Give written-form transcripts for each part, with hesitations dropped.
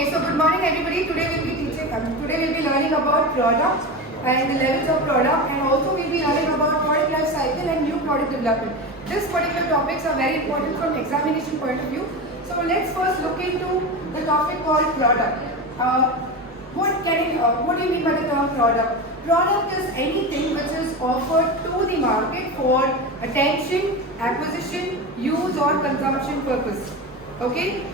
Okay, so good morning everybody. Today we'll be learning about products and the levels of product, and also we'll be learning about product life cycle and new product development. These particular topics are very important from examination point of view. So let's first look into the topic called product. What do you mean by the term product? Product is anything which is offered to the market for attention, acquisition, use or consumption purpose. Okay.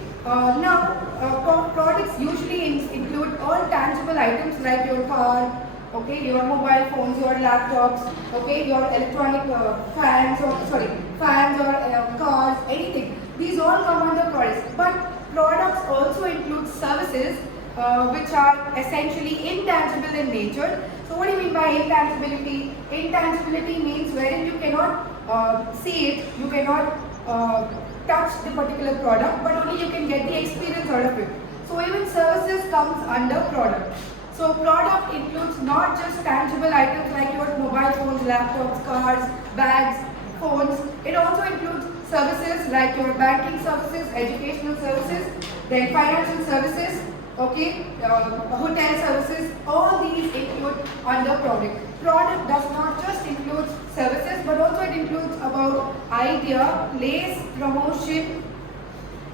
Products usually include all tangible items like your car, okay, your mobile phones, your laptops, okay, your electronic fans or cars, anything. These all come under products. But products also include services which are essentially intangible in nature. So what do you mean by intangibility? Intangibility means wherein you cannot see it, you cannot touch the particular product, but only you can get the experience out of it. So even services comes under product. So product includes not just tangible items like your mobile phones, laptops, cars, bags, phones. It also includes services like your banking services, educational services, then financial services, okay, hotel services. All these include under product. Product does not just include services, but also it includes about idea, place, promotion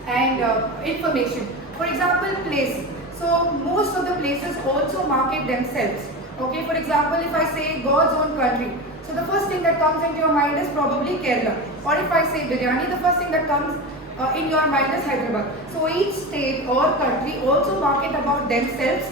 and information. For example, place. So most of the places also market themselves. Okay, for example, if I say God's own country, so the first thing that comes into your mind is probably Kerala. Or if I say biryani, the first thing that comes in your mind is Hyderabad. So each state or country also market about themselves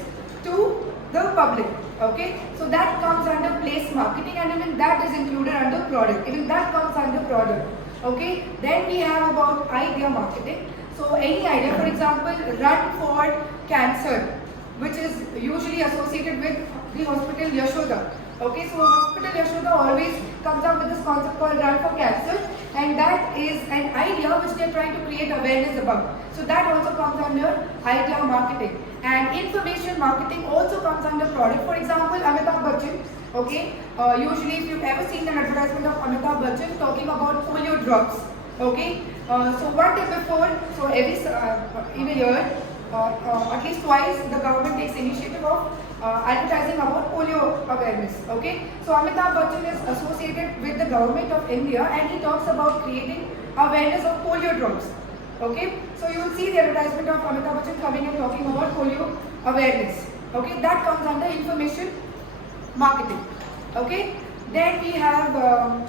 to the public. Okay, so that comes under place marketing, and even that is included under product. Even that comes under product. Okay, then we have about idea marketing. So any idea, for example, run for cancer, which is usually associated with the hospital Yashoda. Okay, so hospital Yashoda always comes up with this concept called run for cancer, and that is an idea which they are trying to create awareness about. So that also comes under idea marketing. And information marketing also comes under product. For example, Amitabh Bachchan, okay, usually if you've ever seen an advertisement of Amitabh Bachchan talking about polio drops, okay, so one day before, so in a year, at least twice, the government takes initiative of advertising about polio awareness. Okay, so Amitabh Bachchan is associated with the government of India, and he talks about creating awareness of polio drops. Okay, so you will see the advertisement of Amitabh Bachchan coming and talking about polio awareness. Okay, that comes under information marketing. Okay, then we have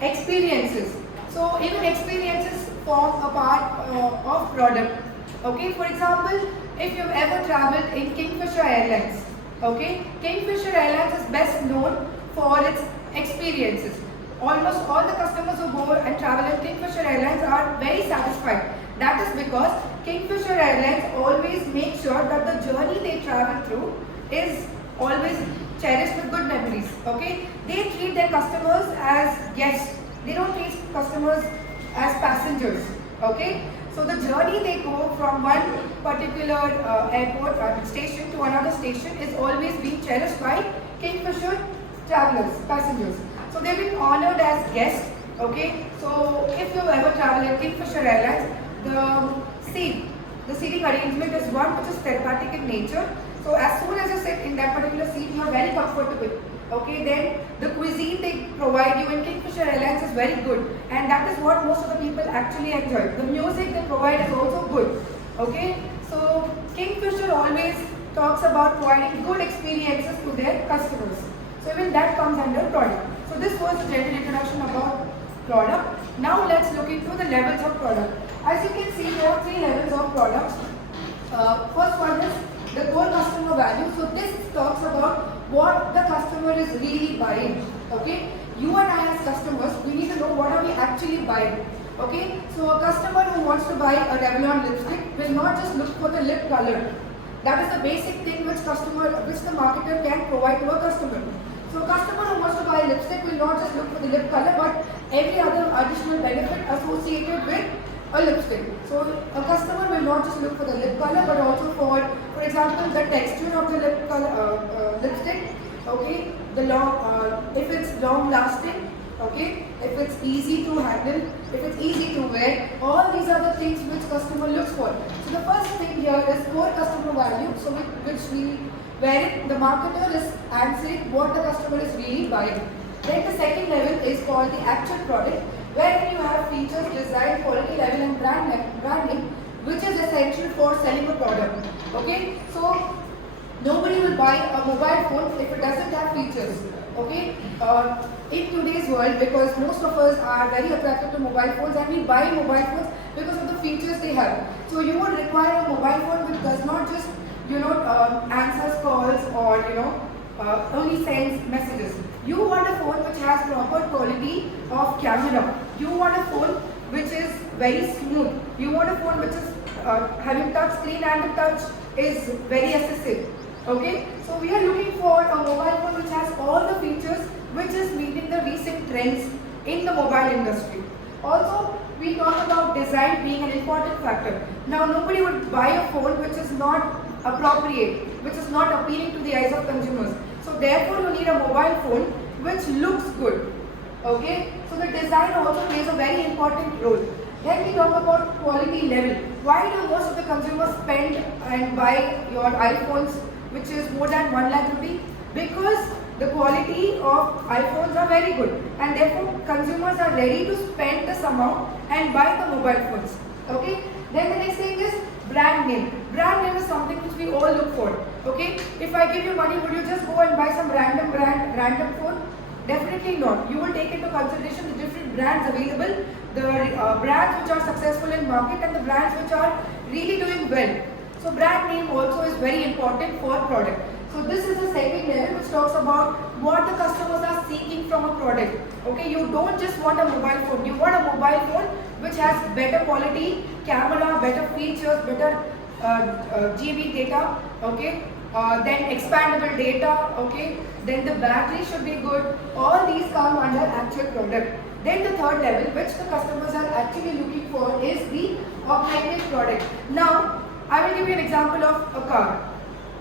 experiences. So even experiences form a part of product. Okay, for example, if you've ever traveled in Kingfisher Airlines, okay, Kingfisher Airlines is best known for its experiences. Almost all the customers who go and travel in Kingfisher Airlines are very satisfied. That is because Kingfisher Airlines always make sure that the journey they travel through is always cherished with good memories. Okay, they treat their customers as guests. They don't treat customers as passengers. Okay, so the journey they go from one particular airport or station to another station is always being cherished by Kingfisher travelers, passengers. So they've been honored as guests. Okay, so if you ever travel in Kingfisher Airlines, the seating arrangement is one which is therapeutic in nature. So as soon as you sit in that particular seat, you are very comfortable. Okay, then the cuisine they provide you in Kingfisher Airlines is very good, and that is what most of the people actually enjoy. The music they provide is also good. Okay, so Kingfisher always talks about providing good experiences to their customers. So even that comes under product. So this was the general introduction about product. Now let's look into the levels of product. As you can see, there are 3 levels of products. First one is the core customer value. So this talks about what the customer is really buying. Okay, you and I as customers, we need to know what are we actually buying. Okay, so a customer who wants to buy a Revlon lipstick will not just look for the lip color. That is the basic thing which the marketer can provide to a customer. So a customer who wants to buy a lipstick will not just look for the lip color, but every other additional benefit associated with a lipstick. So a customer will not just look for the lip color, but also for example, the texture of the lipstick. Okay, if it's long lasting, Okay, if it's easy to handle, if it's easy to wear, all these are the things which customer looks for. So the first thing here is core customer value, so which we wherein the marketer is answering what the customer is really buying. Then the second level is called the actual product, wherein you have features, design, quality level and branding, which is essential for selling a product. Okay, so nobody will buy a mobile phone if it doesn't have features. Okay, in today's world, because most of us are very attracted to mobile phones and we buy mobile phones because of the features they have. So you would require a mobile phone which does not just answers calls or only sends messages. You want a phone which has proper quality of camera. You want a phone which is very smooth. You want a phone which is having touch screen and the touch is very accessible. Okay, so we are looking for a mobile phone which has all the features which is meeting the recent trends in the mobile industry. Also, we talk about design being an important factor. Now, nobody would buy a phone which is not appropriate, which is not appealing to the eyes of consumers. So therefore, you need a mobile phone which looks good. Okay, so the design also plays a very important role. Then we talk about quality level. Why do most of the consumers spend and buy your iPhones which is more than 1 lakh rupee? Because the quality of iPhones are very good and therefore consumers are ready to spend this amount and buy the mobile phones. Okay. Then the next thing is brand name. Brand name is something which we all look for. Okay. If I give you money, would you just go and buy some random phone? Definitely not. You will take into consideration the different brands available, the brands which are successful in market and the brands which are really doing well. So brand name also is very important for product. So this is the second level which talks about what the customers are seeking from a product. Okay, you don't just want a mobile phone. You want a mobile phone which has better quality, camera, better features, better GB data. Okay, then expandable data. Okay, then the battery should be good. All these come under actual product. Then the third level which the customers are actually looking for is the augmented product. Now, I will give you an example of a car.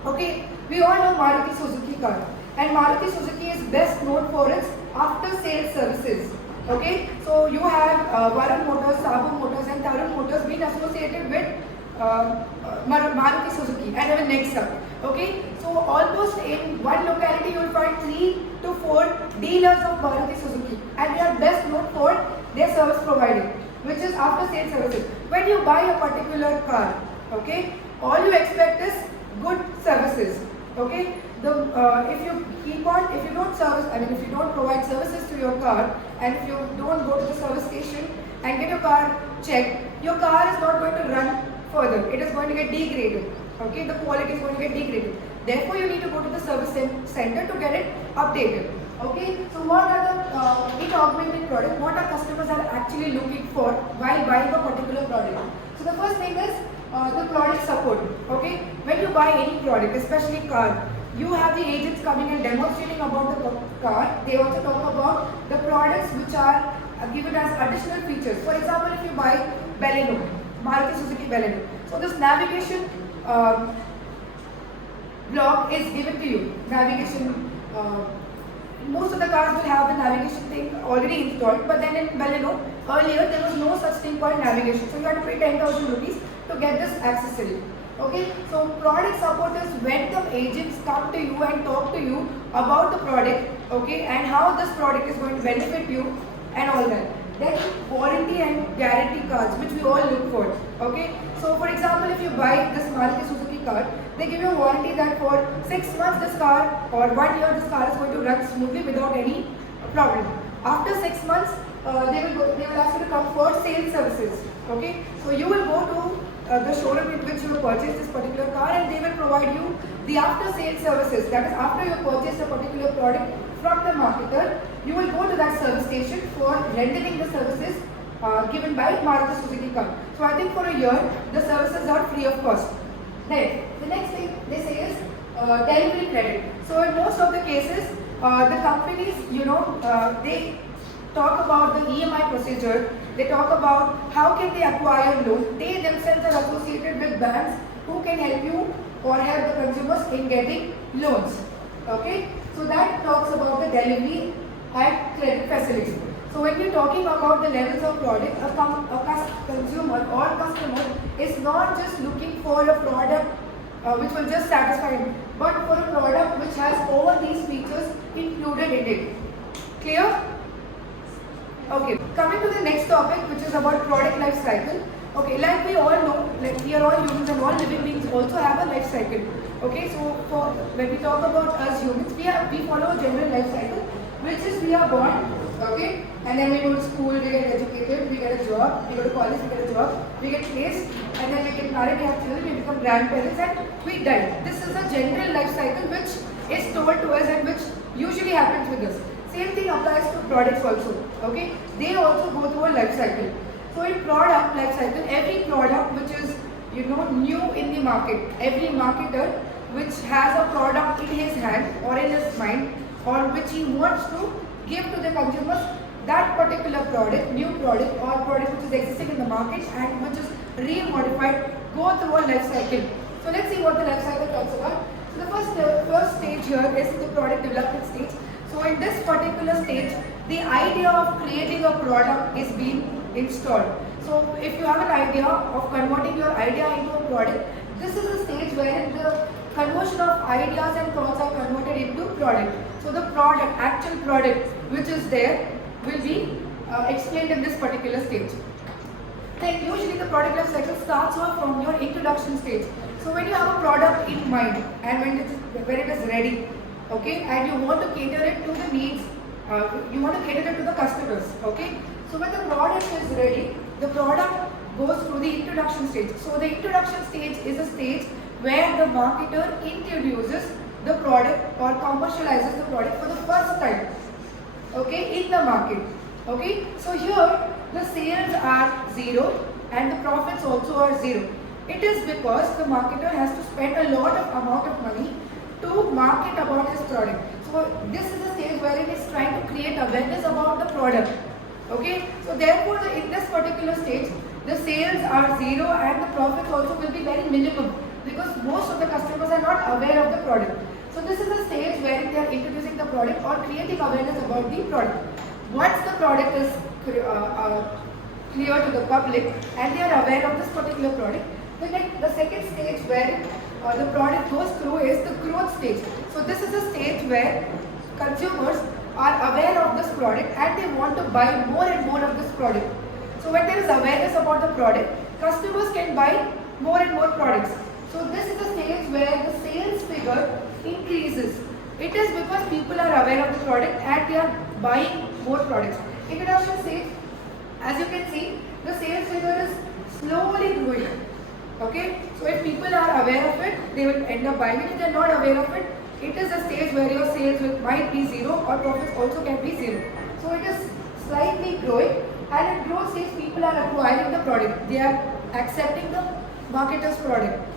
Okay, we all know Maruti Suzuki car, and Maruti Suzuki is best known for its after-sales services. Okay, so you have Varun Motors, Sabu Motors, and Tarun Motors being associated with Maruti Suzuki and even Nexa. Okay, so almost in one locality you will find 3 to 4 dealers of Maruti Suzuki, and they are best known for their service providing, which is after-sales services. When you buy a particular car, okay, all you expect is good services. Okay, if you don't provide services to your car, and if you don't go to the service station and get your car checked, your car is not going to run further. It is going to get degraded. Okay, the quality is going to get degraded. Therefore, you need to go to the service center to get it updated. Okay, so what are the augmented product? What our customers are actually looking for while buying a particular product? So the first thing is the product support. Okay, when you buy any product, especially car, you have the agents coming and demonstrating about the car. They also talk about the products which are given as additional features. For example, if you buy Baleno, Maruti Suzuki Baleno, so this navigation block is given to you. Navigation. Most of the cars will have the navigation thing already installed, but then in Baleno, earlier there was no such thing called navigation. So you had to pay 10,000 rupees to get this accessory. Okay, so product support is when the agents come to you and talk to you about the product, okay, and how this product is going to benefit you and all that. Then warranty and guarantee cards, which we all look for. Okay, so for example, if you buy this Maruti Suzuki car, they give you a warranty that for 6 months this car or 1 year this car is going to run smoothly without any problem. After 6 months, they will ask you to come for sales services. Okay, so you will go to the showroom in which you purchased this particular car, and they will provide you the after sales services. That is, after you purchase a particular product from the marketer, you will go to that service station for rendering the services given by Maruti Suzuki car. So I think for a year the services are free of cost. Then the next thing they say is delivery credit. So in most of the cases, the companies, they talk about the EMI procedure. They talk about how can they acquire loan. They themselves are associated with banks who can help you or help the consumers in getting loans. Okay, so that talks about the delivery and credit facility. So when we're talking about the levels of product, a consumer or customer is not just looking for a product which will just satisfy him, but for a product which has all these features included in it. Clear? Okay, coming to the next topic, which is about product life cycle. Okay, like we all know, like we are all humans and all living beings also have a life cycle. Okay, so when we talk about us humans, we follow a general life cycle, which is we are born, okay, and then we go to school, we get educated, we get a job, we go to college, we get a job, we get placed, and then we get married, we have children, we become grandparents, and we die. This is a general life cycle which is told to us and which usually happens with us. Same thing applies to products also. Okay, they also go through a life cycle. So in product life cycle, every product which is new in the market, every marketer which has a product in his hand or in his mind, or which he wants to give to the consumers, that particular product, new product or product which is existing in the market and which is re-modified, go through a life cycle. So let's see what the life cycle talks about. So the first stage here is the product development stage. So in this particular stage, the idea of creating a product is being installed. So if you have an idea of converting your idea into a product, this is the stage where the conversion of ideas and thoughts are converted into product. So the product, actual product which is there will be explained in this particular stage. Then usually the product life cycle starts off from your introduction stage. So when you have a product in mind and when it is ready, okay, and you want to cater it to the needs, you want to cater it to the customers, okay. So when the product is ready, the product goes through the introduction stage. So the introduction stage is a stage where the marketer introduces the product or commercializes the product for the first time, okay, in the market, okay. So here the sales are zero and the profits also are zero. It is because the marketer has to spend a lot of amount of money to market about his product. So this is the stage where it is trying to create awareness about the product. Okay. So therefore, in this particular stage, the sales are zero and the profits also will be very minimum because most of the customers are not aware of the product. So this is the stage where they are introducing the product or creating awareness about the product. Once the product is clear to the public and they are aware of this particular product, the second stage where the product goes through is the growth stage. So this is a stage where consumers are aware of this product and they want to buy more and more of this product. So when there is awareness about the product, customers can buy more and more products. So this is the stage where the sales figure increases. It is because people are aware of the product and they are buying more products. Introduction stage, as you can see, the sales figure is slowly growing. Okay, so if people are aware of it, they will end up buying it. If they are not aware of it, it is a stage where your sales might be zero or profits also can be zero. So it is slightly growing, and in growth stage, people are acquiring the product. They are accepting the marketer's product.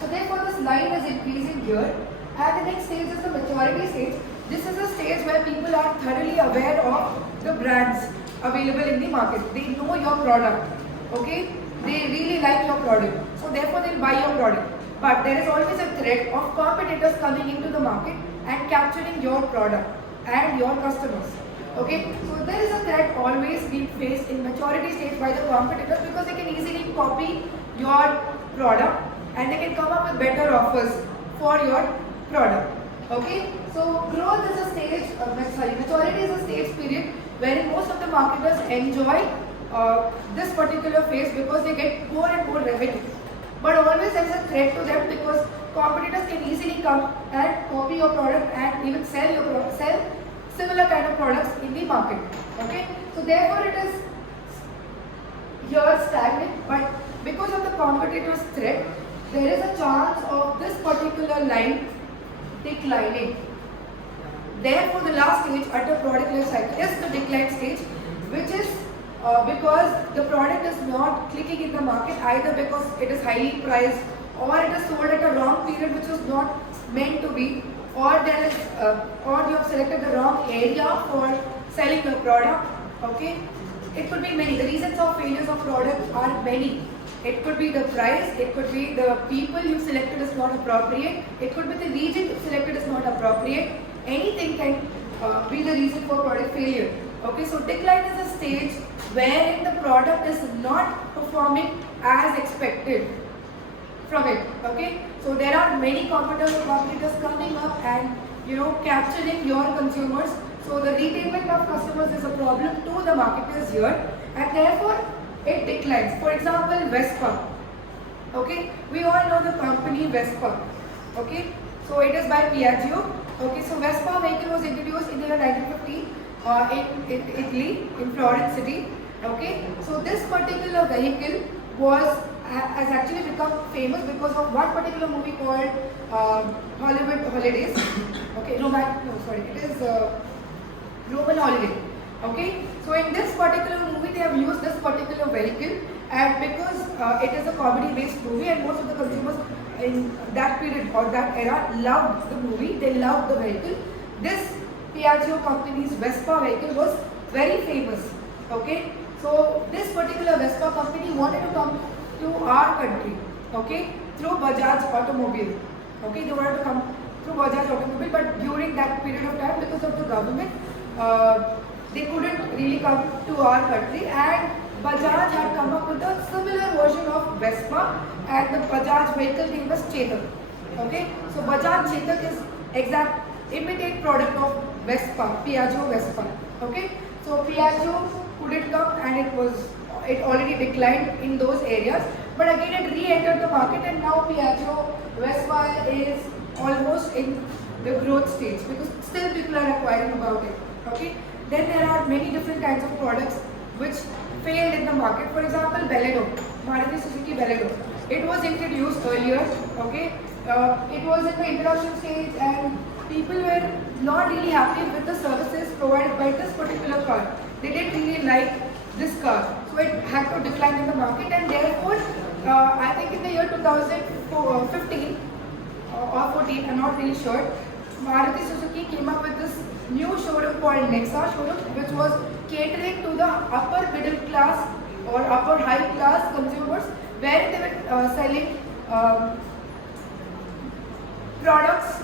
So therefore, this line is increasing here. And the next stage is the maturity stage. This is a stage where people are thoroughly aware of the brands available in the market. They know your product. Okay. They really like your product, so therefore they'll buy your product. But there is always a threat of competitors coming into the market and capturing your product and your customers. Okay, so there is a threat always being faced in maturity stage by the competitors because they can easily copy your product and they can come up with better offers for your product. Okay, so growth is a stage, maturity is a stage period wherein most of the marketers enjoy this particular phase because they get more and more revenue. But always there is a threat to them because competitors can easily come and copy your product and even sell similar kind of products in the market. Okay, so therefore it is here stagnant, but because of the competitor's threat, there is a chance of this particular line declining. Therefore, the last stage at the product life cycle is the decline stage, which is because the product is not clicking in the market, either because it is highly priced or it is sold at a wrong period which was not meant to be, or there is or you have selected the wrong area for selling your product. Okay, it could be many. The reasons of failures of product are many. It could be the price, it could be the people you selected is not appropriate, it could be the region you selected is not appropriate. Anything can be the reason for product failure. Okay, so decline is a stage wherein the product is not performing as expected from it. Okay, so there are many competitors coming up and capturing your consumers. So the retainment of customers is a problem to the marketers here, and therefore it declines. For example, Vespa. Okay, we all know the company Vespa. Okay, so it is by Piaggio. Okay, so Vespa vehicle was introduced in the year 1950 in Italy, in Florence city. Okay, so this particular vehicle has actually become famous because of one particular movie called Hollywood Holidays. Okay, it is Roman Holiday. Okay, so in this particular movie they have used this particular vehicle, and because it is a comedy based movie and most of the consumers in that period or that era loved the movie, they loved the vehicle. This Piaggio company's Vespa vehicle was very famous. Okay, so this particular Vespa company wanted to come to our country, okay, through Bajaj Automobile. Okay, they wanted to come through Bajaj Automobile, but during that period of time, because of the government, they couldn't really come to our country, and Bajaj had come up with a similar version of Vespa, and the Bajaj vehicle name was Chetak. Okay, so Bajaj Chetak is exact imitate product of Vespa, Piaggio Vespa. Okay, so Piaggio couldn't come, and it already declined in those areas, but again it re-entered the market, and now Piaggio Vespa is almost in the growth stage because still people are acquiring about it. Okay, then there are many different kinds of products which failed in the market. For example, Baleno, Maruti Suzuki Baleno. It was introduced earlier. Okay, it was in the introduction stage, and people were not really happy with the services provided by this particular car. They didn't really like this car, so it had to decline in the market, and therefore I think in the year 2015 or 14, I'm not really sure, Maruti Suzuki came up with this new showroom called Nexa showroom, which was catering to the upper middle class or upper high class consumers, where they were selling products.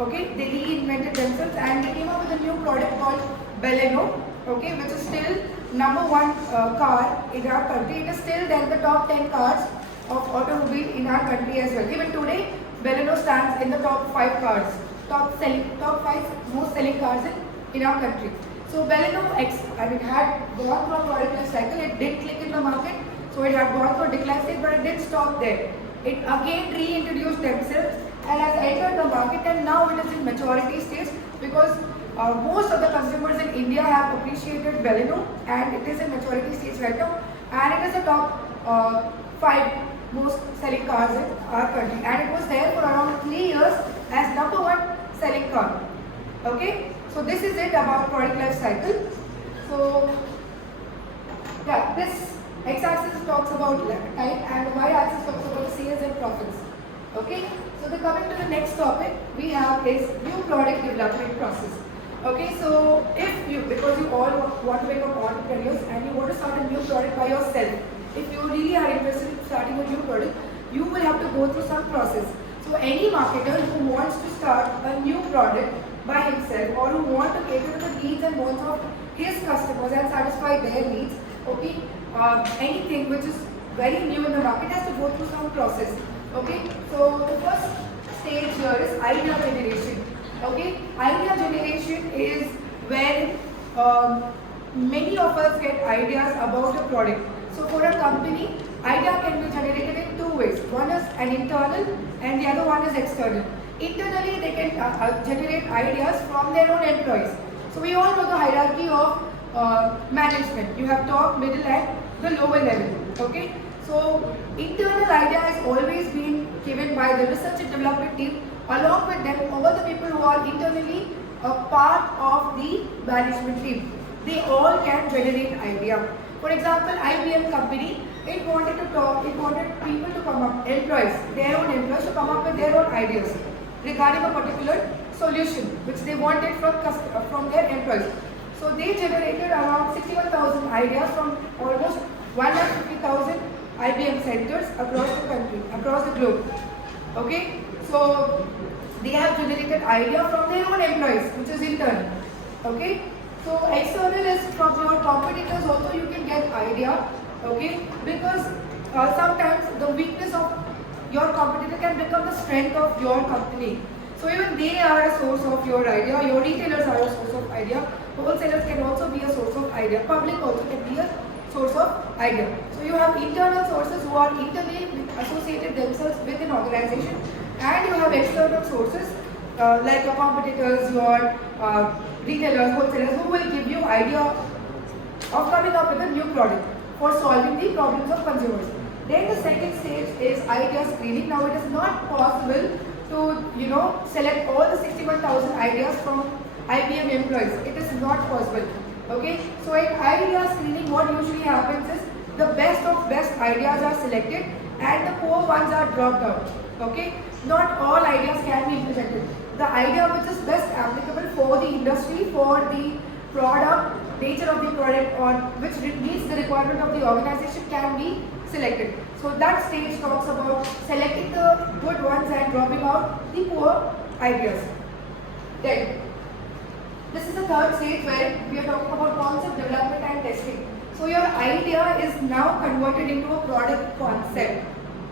Okay, they reinvented themselves and they came up with a new product called Baleno. Okay, which is still #1 car in our country. It is still there in the top 10 cars of automobile in our country as well. Even today, Baleno stands in the top 5 cars, top 5 most selling cars in our country. So Baleno had gone through a product life cycle. It did click in the market, so it had gone through a decline stage, but it didn't stop there. It again reintroduced themselves and has entered the market, and now it is in maturity stage because most of the consumers in India have appreciated Baleno, and it is in maturity stage right now, and it is the top 5 most selling cars in our country, and it was there for around 3 years as #1 selling car. Okay, so this is it about product life cycle. So yeah, this x-axis talks about time and the y-axis talks about sales and profits. Okay, so coming to the next topic we have is new product development process. Okay, so because you all want to become entrepreneurs and you want to start a new product by yourself, if you really are interested in starting a new product, you will have to go through some process. So any marketer who wants to start a new product by himself, or who wants to cater to the needs and wants of his customers and satisfy their needs, okay, anything which is very new in the market has to go through some process. Okay, so the first stage here is idea generation. Okay, idea generation is where many of us get ideas about a product. So for a company, idea can be generated in 2 ways. One is an internal and the other one is external. Internally, they can generate ideas from their own employees. So we all know the hierarchy of management. You have top, middle and the lower level. Okay, so internal idea has always been given by the research and development team. Along with them, all the people who are internally a part of the management team, they all can generate idea. For example, IBM company, it wanted people to come up, their own employees to come up with their own ideas regarding a particular solution which they wanted from their employees. So they generated around 61,000 ideas from almost 150,000 IBM centers across the country, across the globe. Okay, so they have generated idea from their own employees, which is intern. Okay, So external is from your competitors also you can get idea, okay? Because sometimes the weakness of your competitor can become the strength of your company. So even they are a source of your idea, your retailers are a source of idea, wholesalers can also be a source of idea, public also can be a source of idea. So you have internal sources who are internally associated themselves with an organization, and you have external sources like your competitors, your retailers, wholesalers who will give you idea of coming up with a new product for solving the problems of consumers. Then the second stage is idea screening. Now it is not possible to select all the 61,000 ideas from IBM employees. It is not possible. Okay. So in idea screening, what usually happens is the best of best ideas are selected and the poor ones are dropped out. Okay. Not all ideas can be implemented. The idea which is best applicable for the industry, for the product, nature of the product, or which meets the requirement of the organization can be selected. So that stage talks about selecting the good ones and dropping out the poor ideas. Then, this is the third stage where we are talking about concept development and testing. So your idea is now converted into a product concept.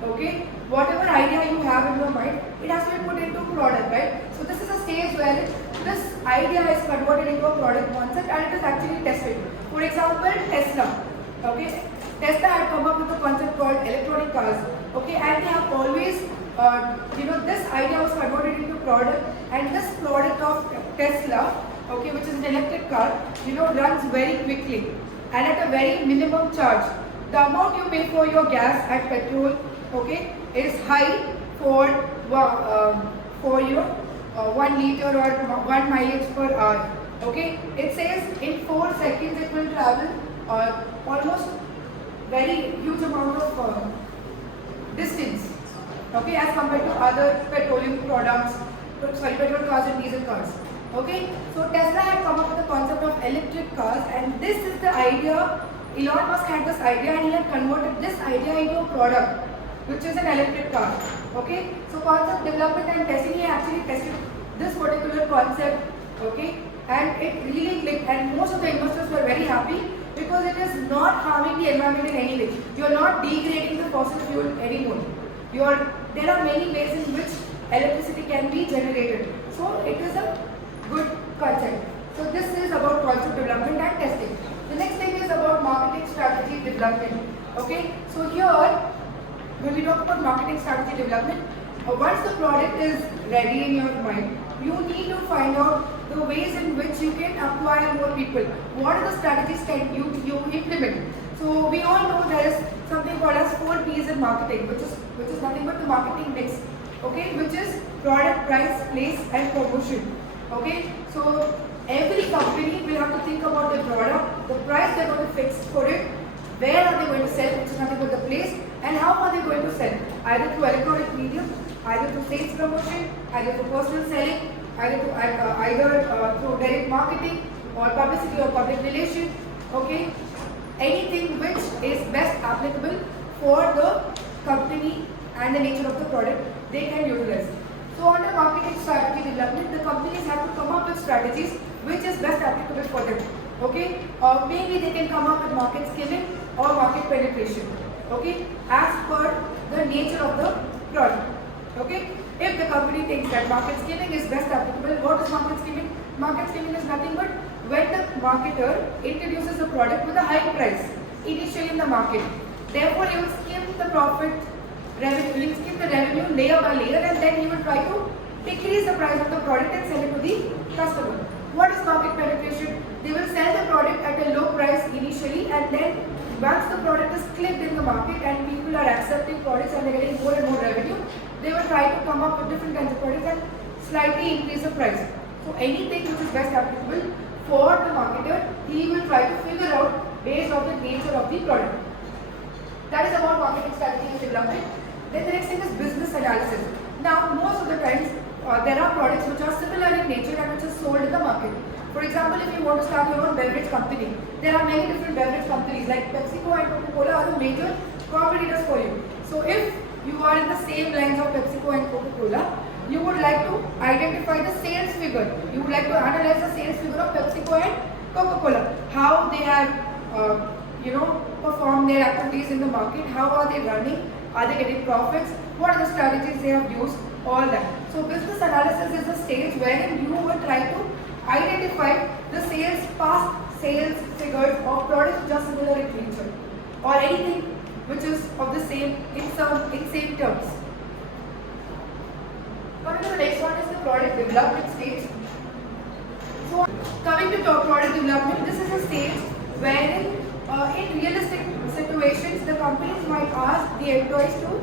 Okay, whatever idea you have in your mind, it has to be put into product, right? So this is a stage where this idea is converted into a product concept and it is actually tested. For example, Tesla. Okay, Tesla had come up with a concept called electronic cars. Okay, and they have always, this idea was converted into product, and this product of Tesla, okay, which is an electric car, runs very quickly and at a very minimum charge. The amount you pay for your gas and petrol, okay, is high for 1 liter or 1 mileage per hour. Okay, it says in 4 seconds it will travel almost very huge amount of distance. Okay, as compared to other petroleum products, petrol cars and diesel cars. Okay, so Tesla had come up with the concept of electric cars, and this is the idea. Elon Musk had this idea and he had converted this idea into a product, which is an electric car. Okay, so concept development and testing, he actually tested this particular concept, okay, and it really clicked, and most of the investors were very happy because it is not harming the environment in any way. You are not degrading the fossil fuel anymore. There are many ways in which electricity can be generated. So it is a good concept. So this is about concept development and testing. The next thing is about marketing strategy development. Okay, so here when we talk about marketing strategy development, once the product is ready in your mind, you need to find out the ways in which you can acquire more people. What are the strategies can you implement? So we all know there is something called as 4 P's in marketing, which is nothing but the marketing mix. Okay, which is product, price, place, and promotion. Okay, so every company will have to think about the product, the price they're going to fix for it, where are they going to sell, which is nothing but the place, and how are they going to sell, either through electronic medium, either through sales promotion, either through personal selling, either through direct marketing or publicity or public relation. Okay, anything which is best applicable for the company and the nature of the product, they can utilize. So under marketing strategy development, the companies have to come up with strategies which is best applicable for them. Okay, or maybe they can come up with market scaling or market penetration. Okay, as per the nature of the product. Okay, if the company thinks that market scaling is best applicable, what is market scaling? Market scaling is nothing but when the marketer introduces a product with a high price initially in the market. Therefore, he will skim the revenue, skip the revenue layer by layer, and then he will try to decrease the price of the product and sell it to the customer. What is market penetration? They will sell the product at a low price initially, and then once the product is clicked in the market and people are accepting products and they are getting more and more revenue, they will try to come up with different kinds of products and slightly increase the price. So anything which is best applicable for the marketer, he will try to figure out based on the nature of the product. That is about marketing strategy and development. Then the next thing is business analysis. Now, most of the times, there are products which are similar in nature and which are sold in the market. For example, if you want to start your own beverage company, there are many different beverage companies like PepsiCo and Coca-Cola are the major competitors for you. So if you are in the same lines of PepsiCo and Coca-Cola, you would like to identify the sales figure. You would like to analyze the sales figure of PepsiCo and Coca-Cola, how they have performed their activities in the market, how are they running, are they getting profits, what are the strategies they have used, all that. So business analysis is the stage wherein you will try to identify the past sales figures of products just similar in nature, or anything which is of the same in same terms. Coming to the next one is the product development stage. So coming to product development, this is a stage wherein in realistic situations the companies might ask the employees to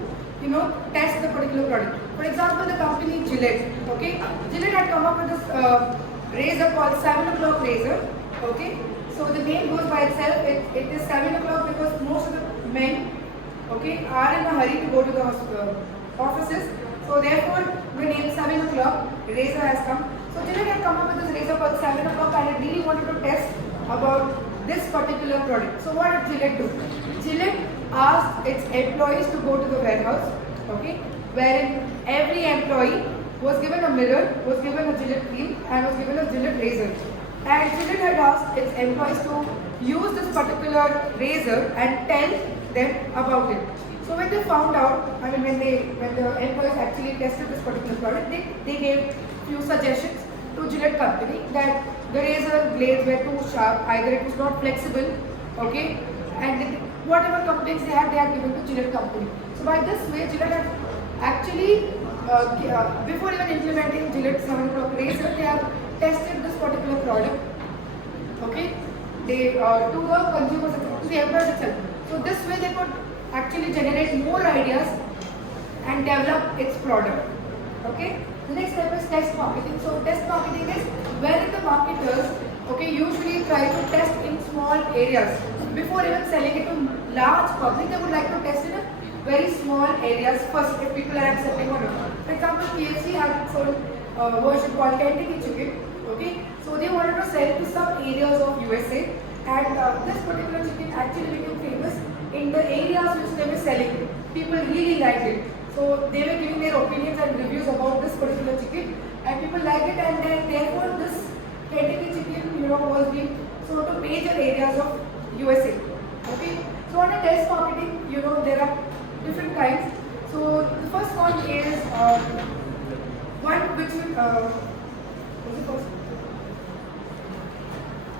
test the particular product. For example, the company Gillette, okay, Gillette had come up with this razor called 7 o'clock razor, okay. So the name goes by itself. It is 7 o'clock because most of the men, okay, are in a hurry to go to the offices. So therefore, the name 7 o'clock razor has come. So Gillette had come up with this razor called 7 o'clock, and it really wanted to test about this particular product. So what did Gillette do? Gillette asked its employees to go to the warehouse, okay, wherein every employee was given a mirror, was given a Gillette cream, and was given a Gillette razor. And Gillette had asked its employees to use this particular razor and tell them about it. So when they found out, when the employees actually tested this particular product, they gave few suggestions to Gillette company that the razor blades were too sharp, either it was not flexible, okay, and whatever complaints they had given to Gillette company. So by this way, Gillette had actually, before even implementing Gillette 7 o'clock razor, they have tested this particular product, okay, to the consumers, to the employees itself. So this way they could actually generate more ideas and develop its product, okay. The next step is test marketing. So test marketing is where the marketers, okay, usually try to test in small areas. Before even selling it to large public, they would like to test in very small areas first if people are accepting or not. For example, KFC had its own version called Kentucky Chicken, okay. So they wanted to sell to some areas of USA, and this particular chicken actually became famous in the areas which they were selling. People really liked it. So they were giving their opinions and reviews about this particular chicken, and people liked it, and then therefore this Kentucky Chicken, was being sold to major areas of USA. Okay. So on a test marketing, there are different kinds. So the first one is one which what's the first?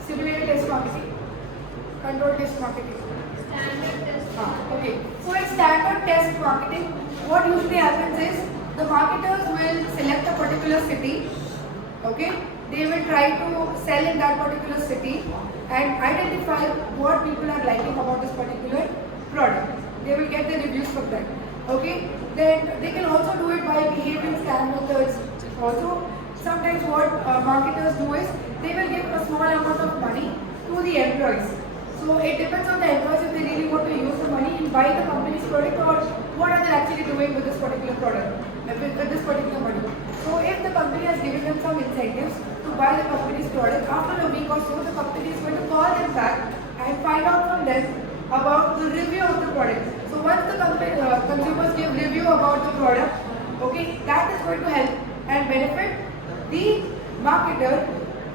Simulated test marketing, control test marketing. Standard test. Okay. So in standard test marketing, what usually happens is the marketers will select a particular city, okay. They will try to sell in that particular city and identify what people are liking about this particular product. They will get the reviews from that, okay. Then they can also do it by behavioral scan methods. Also, sometimes what marketers do is they will give a small amount of money to the employees. So it depends on the employees if they really want to use the money and buy the company's product, or what are they actually doing with this particular product, with this particular money. So if the company has given them some incentives to buy the company's product, after a week or so the company is going to call them back and find out from them about the review of the product. So once the consumers give review about the product, okay, that is going to help and benefit the marketer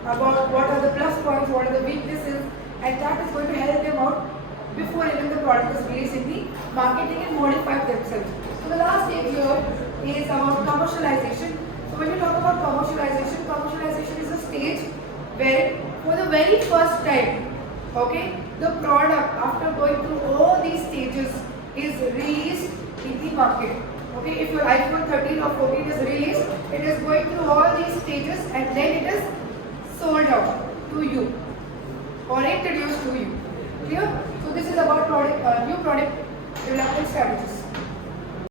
about what are the plus points, what are the weaknesses, and that is going to help them out before even the product is released in the marketing and modify themselves. So the last stage here is about commercialization. So when you talk about commercialization is a stage where for the very first time, okay, the product after going through all these stages is released in the market. Okay, if your iPhone 13 or 14 is released, it is going through all these stages and then it is sold out to you or introduced to you. Clear? So this is about new product development strategies.